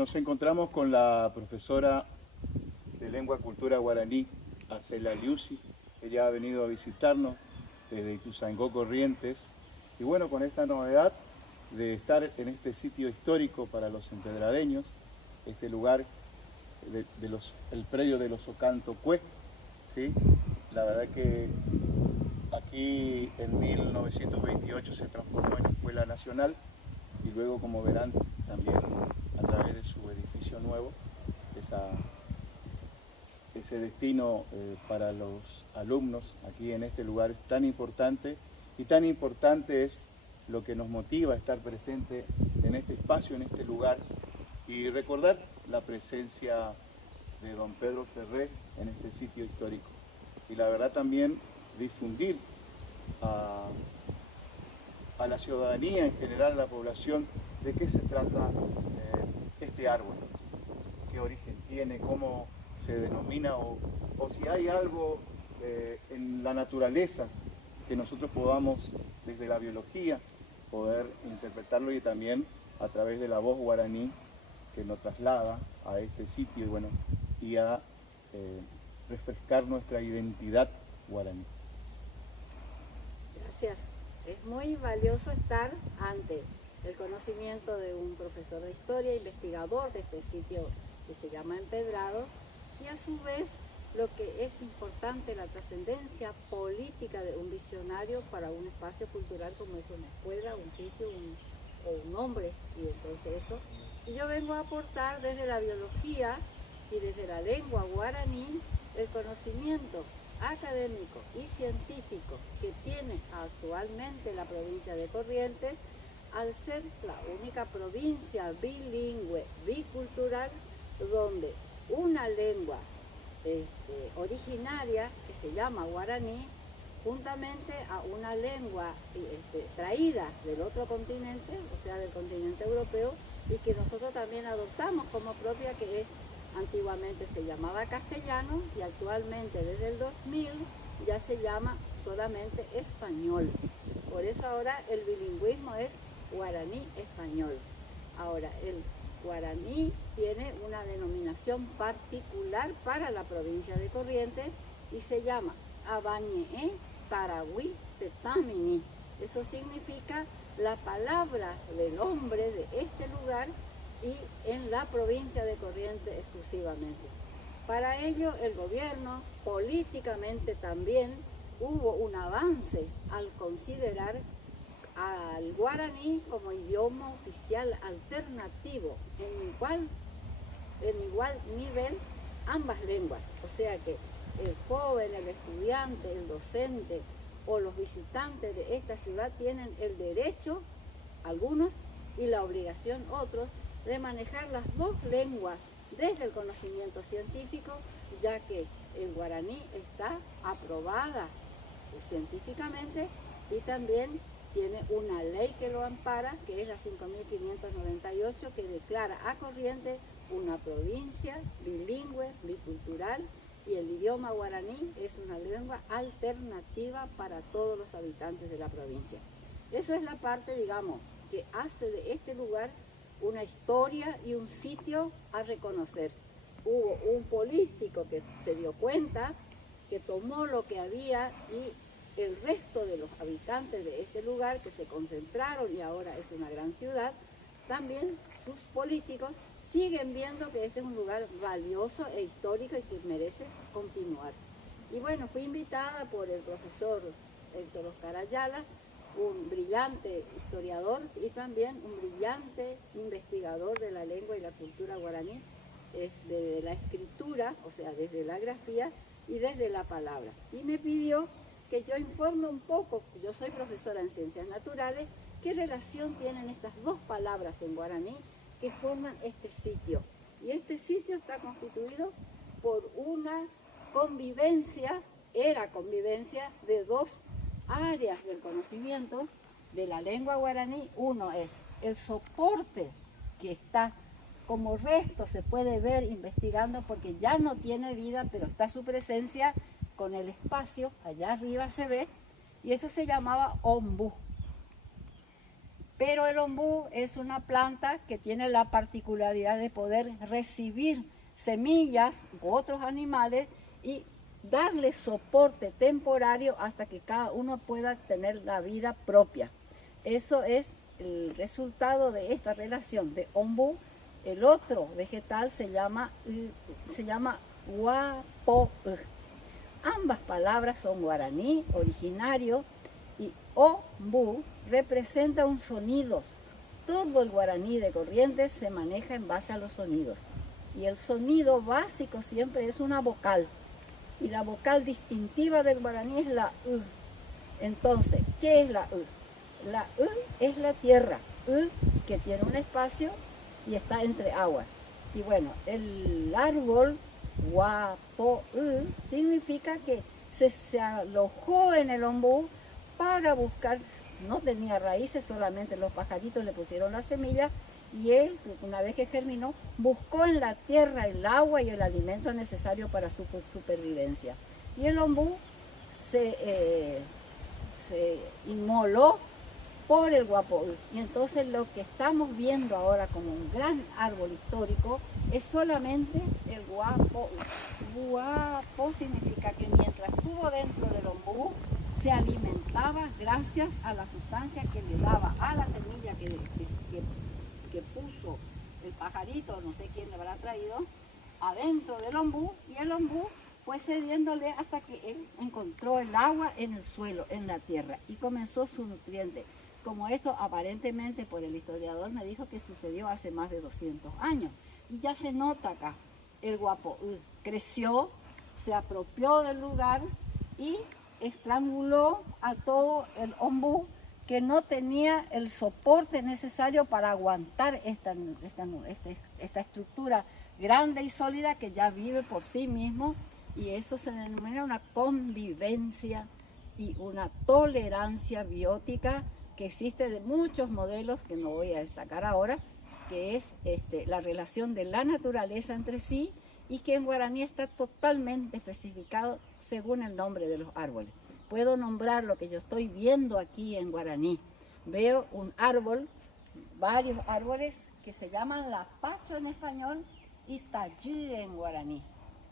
Nos encontramos con la profesora de Lengua y Cultura Guaraní, Acela Liusi. Ella ha venido a visitarnos desde Ituzaingó, Corrientes. Y bueno, con esta novedad de estar en este sitio histórico para los empedradeños, este lugar, el predio de los Ocantocué, ¿sí? La verdad que aquí en 1928 se transformó en Escuela Nacional y luego, como verán, también a través de su edificio nuevo, ese destino para los alumnos aquí en este lugar es tan importante, y tan importante es lo que nos motiva a estar presente en este espacio, en este lugar, y recordar la presencia de don Pedro Ferrer en este sitio histórico. Y la verdad también difundir a la ciudadanía en general, a la población, de qué se trata este árbol, qué origen tiene, cómo se denomina, o si hay algo en la naturaleza que nosotros podamos, desde la biología, poder interpretarlo, y también a través de la voz guaraní que nos traslada a este sitio, y bueno, y a refrescar nuestra identidad guaraní. Gracias. Es muy valioso estar ante el conocimiento de un profesor de historia, investigador de este sitio que se llama Empedrado, y a su vez lo que es importante, la trascendencia política de un visionario para un espacio cultural como es una escuela, un sitio o un hombre, y entonces eso. Y yo vengo a aportar desde la biología y desde la lengua guaraní el conocimiento académico y científico que tiene actualmente la provincia de Corrientes, al ser la única provincia bilingüe, bicultural, donde una lengua originaria, que se llama guaraní, juntamente a una lengua traída del otro continente, o sea, del continente europeo, y que nosotros también adoptamos como propia, que es, antiguamente se llamaba castellano, y actualmente desde el 2000 ya se llama solamente español. Por eso ahora el bilingüismo es guaraní-español. Ahora, el guaraní tiene una denominación particular para la provincia de Corrientes y se llama Abanye'e Taragüí Tetamini. Eso significa la palabra del hombre de este lugar, y en la provincia de Corrientes exclusivamente. Para ello, el gobierno, políticamente también, hubo un avance al considerar al guaraní como idioma oficial alternativo, en igual nivel ambas lenguas. O sea que el joven, el estudiante, el docente o los visitantes de esta ciudad tienen el derecho, algunos, y la obligación, otros, de manejar las dos lenguas desde el conocimiento científico, ya que el guaraní está aprobada científicamente y también tiene una ley que lo ampara, que es la 5.598, que declara a Corrientes una provincia bilingüe, bicultural, y el idioma guaraní es una lengua alternativa para todos los habitantes de la provincia. Eso es la parte, digamos, que hace de este lugar una historia y un sitio a reconocer. Hubo un político que se dio cuenta, que tomó lo que había, y el resto de los habitantes de este lugar, que se concentraron y ahora es una gran ciudad, también sus políticos siguen viendo que este es un lugar valioso e histórico y que merece continuar. Y bueno, fui invitada por el profesor Héctor Oscar Ayala, un brillante historiador y también un brillante investigador de la lengua y la cultura guaraní, desde la escritura, o sea, desde la grafía y desde la palabra. Y me pidió que yo informe un poco, yo soy profesora en Ciencias Naturales, qué relación tienen estas dos palabras en guaraní que forman este sitio. Y este sitio está constituido por una convivencia, era convivencia de dos áreas del conocimiento de la lengua guaraní. Uno es el soporte, que está como resto, se puede ver investigando porque ya no tiene vida, pero está su presencia con el espacio, allá arriba se ve, y eso se llamaba ombú. Pero el ombú es una planta que tiene la particularidad de poder recibir semillas u otros animales y darle soporte temporario hasta que cada uno pueda tener la vida propia. Eso es el resultado de esta relación de ombú. El otro vegetal se llama guapo. Ambas palabras son guaraní originario y ombú representa un sonido. Todo el guaraní de Corrientes se maneja en base a los sonidos. Y el sonido básico siempre es una vocal. Y la vocal distintiva del guaraní es la U. Entonces, ¿qué es la U? La U es la tierra, U que tiene un espacio y está entre aguas. Y bueno, el árbol guapo U significa que se alojó en el ombú para buscar, no tenía raíces, solamente los pajaritos le pusieron la semilla y él, una vez que germinó, buscó en la tierra el agua y el alimento necesario para su supervivencia. Y el ombú se inmoló por el guapo. Y entonces lo que estamos viendo ahora como un gran árbol histórico es solamente el guapo. Guapo significa que mientras estuvo dentro del ombú, se alimentaba gracias a la sustancia que le daba a la semilla que puso el pajarito, no sé quién le habrá traído, adentro del ombú, y el ombú fue cediéndole hasta que él encontró el agua en el suelo, en la tierra, y comenzó su nutriente. Como esto aparentemente por el historiador me dijo que sucedió hace más de 200 años. Y ya se nota acá, el guapo creció, se apropió del lugar y estranguló a todo el ombú que no tenía el soporte necesario para aguantar esta estructura grande y sólida que ya vive por sí mismo, y eso se denomina una convivencia y una tolerancia biótica que existe de muchos modelos que no voy a destacar ahora, que es la relación de la naturaleza entre sí y que en guaraní está totalmente especificado según el nombre de los árboles. Puedo nombrar lo que yo estoy viendo aquí en guaraní. Veo un árbol, varios árboles que se llaman lapacho en español y tayú en guaraní.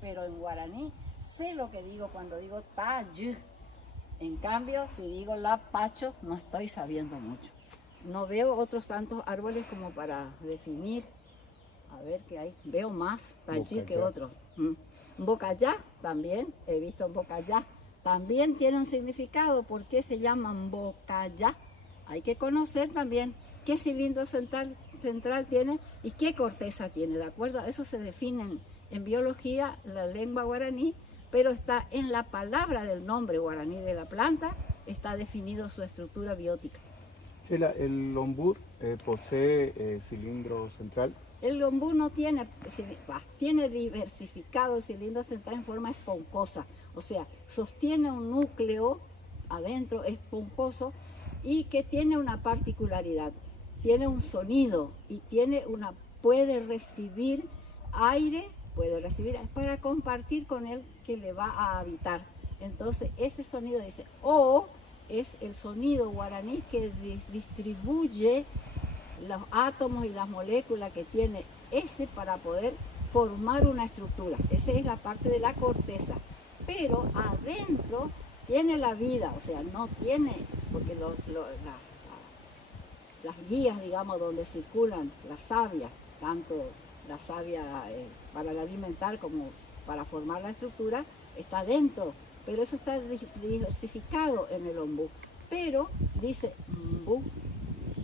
Pero en guaraní sé lo que digo cuando digo tayú. En cambio, si digo lapacho, no estoy sabiendo mucho. No veo otros tantos árboles como para definir. A ver qué hay. Veo más tayú que otros. Bocayá también, he visto bocayá. También tiene un significado. ¿Por qué se llaman bocayá? Hay que conocer también qué cilindro central tiene y qué corteza tiene. ¿De acuerdo? Eso se define en biología, la lengua guaraní, pero está en la palabra del nombre guaraní de la planta, está definido su estructura biótica. Chela, ¿el ombú posee cilindro central? El ombú no tiene diversificado el cilindro central en forma esponjosa, o sea, sostiene un núcleo adentro esponjoso y que tiene una particularidad, tiene un sonido y puede recibir aire, para compartir con él que le va a habitar. Entonces ese sonido dice O, es el sonido guaraní que distribuye los átomos y las moléculas que tiene ese para poder formar una estructura. Esa es la parte de la corteza. Pero adentro tiene la vida, o sea, no tiene, porque las guías, digamos, donde circulan la savia, tanto la savia para alimentar como para formar la estructura, está dentro, pero eso está diversificado en el ombú. Pero dice mbú,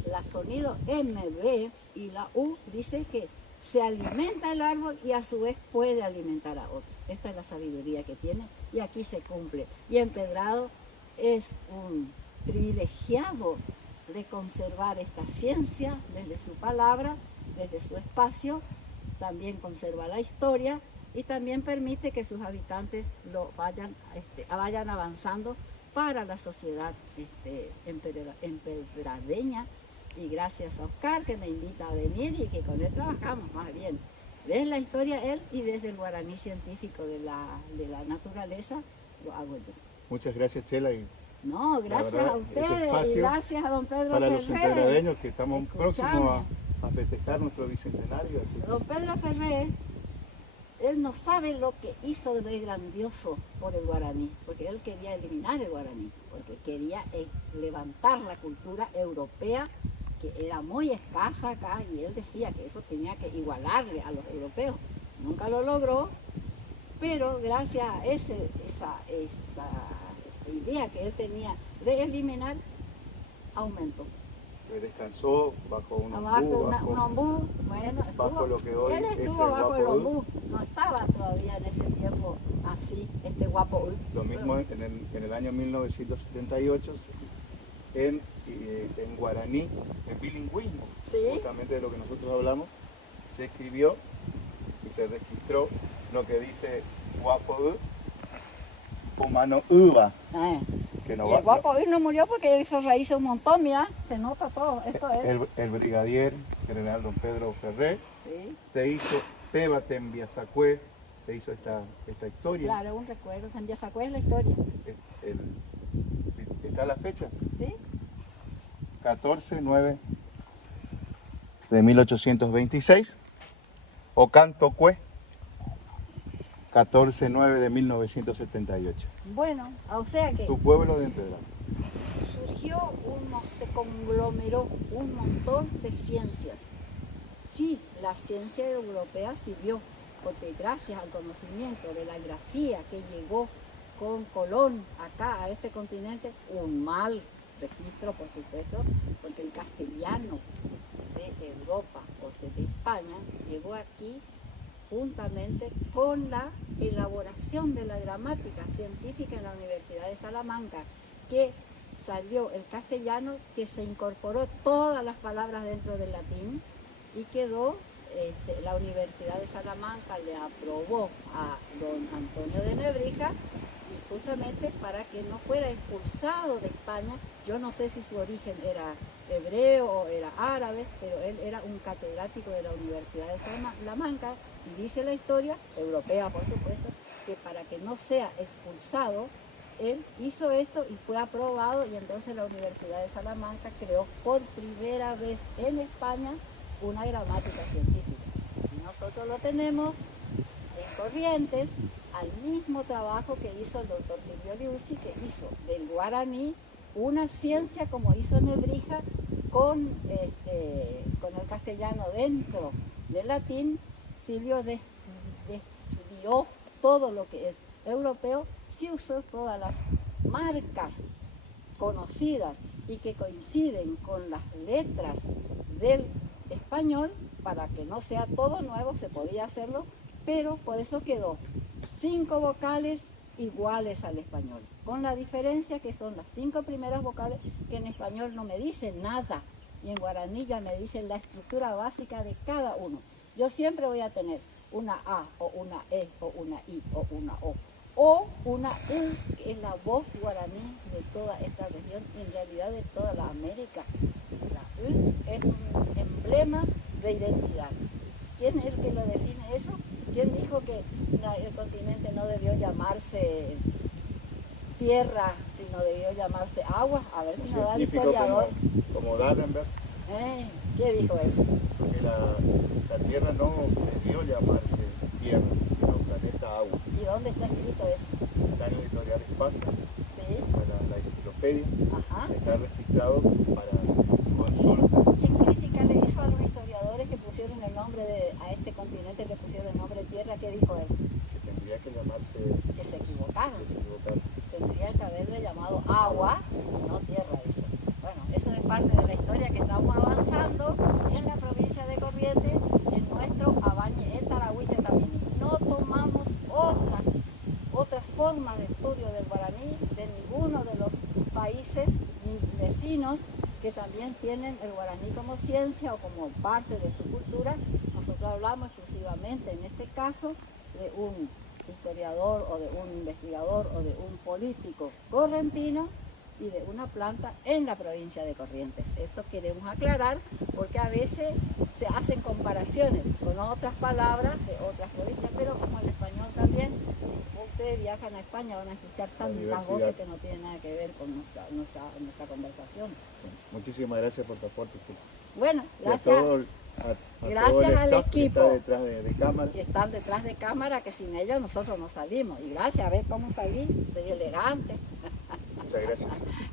la sonido MB y la U dice que se alimenta el árbol y a su vez puede alimentar a otro. Esta es la sabiduría que tiene y aquí se cumple. Y Empedrado es un privilegiado de conservar esta ciencia desde su palabra, desde su espacio, también conserva la historia y también permite que sus habitantes vayan avanzando para la sociedad empedradeña. Y gracias a Oscar que me invita a venir y que con él trabajamos más bien desde la historia él y desde el guaraní científico de la naturaleza lo hago yo. Muchas gracias, Chela, y No, gracias verdad, a ustedes este y espacio gracias a don Pedro para los Ferrer. integradeños que estamos Escuchame. próximos a festejar nuestro bicentenario. Así que Don Pedro Ferrer, él no sabe lo que hizo de grandioso por el guaraní, porque él quería eliminar el guaraní, porque quería levantar la cultura europea, que era muy escasa acá, y él decía que eso tenía que igualarle a los europeos. Nunca lo logró, pero gracias a esa idea que él tenía de eliminar, aumentó. descansó bajo un Abajo ombú, un ombú, bueno, bajo lo que hoy él es el estuvo bajo el Guapo U. ombú, no estaba todavía en ese tiempo así, este Guapo U. Lo mismo en el año 1978 en guaraní, en bilingüismo, Sí. justamente de lo que nosotros hablamos, se escribió y se registró lo que dice Guapo U, humano uva, que no Y va. el Guapo U no murió porque hizo raíces un montón, mira, se nota todo, esto es. El brigadier general don Pedro Ferrer Sí, te hizo Peba Tembiazacue, te hizo esta historia. claro, un recuerdo, también sacó es la historia, Está la fecha, ¿sí? 14/9 de 1826, Ocantocue, 14/9 de 1978. Bueno, o sea que Tu pueblo de Empedrado. surgió, se conglomeró un montón de ciencias. Sí, la ciencia europea sirvió, porque gracias al conocimiento de la grafía que llegó con Colón acá a este continente, un mal registro por supuesto, porque el castellano de Europa, o sea de España, llegó aquí juntamente con la elaboración de la gramática científica en la Universidad de Salamanca, que salió el castellano, que se incorporó todas las palabras dentro del latín y quedó, la Universidad de Salamanca le aprobó a don Antonio de Nebrija, y justamente para que no fuera expulsado de España. Yo no sé si su origen era hebreo o era árabe, pero él era un catedrático de la Universidad de Salamanca, y dice la historia, europea por supuesto, que para que no sea expulsado, él hizo esto y fue aprobado, y entonces la Universidad de Salamanca creó por primera vez en España una gramática científica. Y nosotros lo tenemos en Corrientes, al mismo trabajo que hizo el doctor Silvio Liuzzi, que hizo del guaraní una ciencia como hizo Nebrija con el castellano dentro del latín. Silvio desvió todo lo que es europeo, sí usó todas las marcas conocidas y que coinciden con las letras del español, para que no sea todo nuevo, se podía hacerlo, pero por eso quedó 5 vocales iguales al español, con la diferencia que son las 5 primeras vocales que en español no me dicen nada, y en guaraní ya me dicen la estructura básica de cada uno. Yo siempre voy a tener una A, o una E, o una I, o una O una U, que es la voz guaraní de toda esta región, y en realidad de toda la América. La U es un emblema de identidad. ¿Quién es el que lo define eso? ¿Quién dijo que el continente no debió llamarse tierra, sino debió llamarse agua? A ver si nos da el historiador. Como Darenberg, ¿Qué dijo él? que la tierra no debió llamarse tierra, sino planeta agua. ¿Y dónde está escrito eso? Está en el editorial Espacio, Sí. para la enciclopedia, Ajá. está registrado para consulta. ¿Qué crítica le hizo a los historiadores que pusieron el nombre a este continente, le pusieron el nombre tierra? ¿Qué dijo él? Que tendría que llamarse, Que se equivocaron. que se equivocaron. Tendría que haberle llamado agua, no tierra, dice. Bueno, eso es parte de la historia que estamos avanzando en la provincia de Corrientes, en nuestro Abañe el Tarahuite también. No tomamos otras formas de estudio del guaraní de ninguno de los países vecinos que también tienen el guaraní como ciencia o como parte de su cultura. Nosotros hablamos exclusivamente, en este caso, de un historiador o de un investigador o de un político correntino y de una planta en la provincia de Corrientes. Esto queremos aclarar porque a veces se hacen comparaciones con otras palabras de otras provincias, pero como el español también, ustedes ustedes viajan a España van a escuchar tantas diversidad. voces que no tienen nada que ver con nuestra conversación. Muchísimas gracias por tu aporte, chico. Bueno, Y a gracias. todo el Gracias al staff que equipo. está detrás de cámara. Que están detrás de cámara, que sin ellos nosotros no salimos. Y gracias, a ver cómo salí, estoy elegante. Muchas gracias.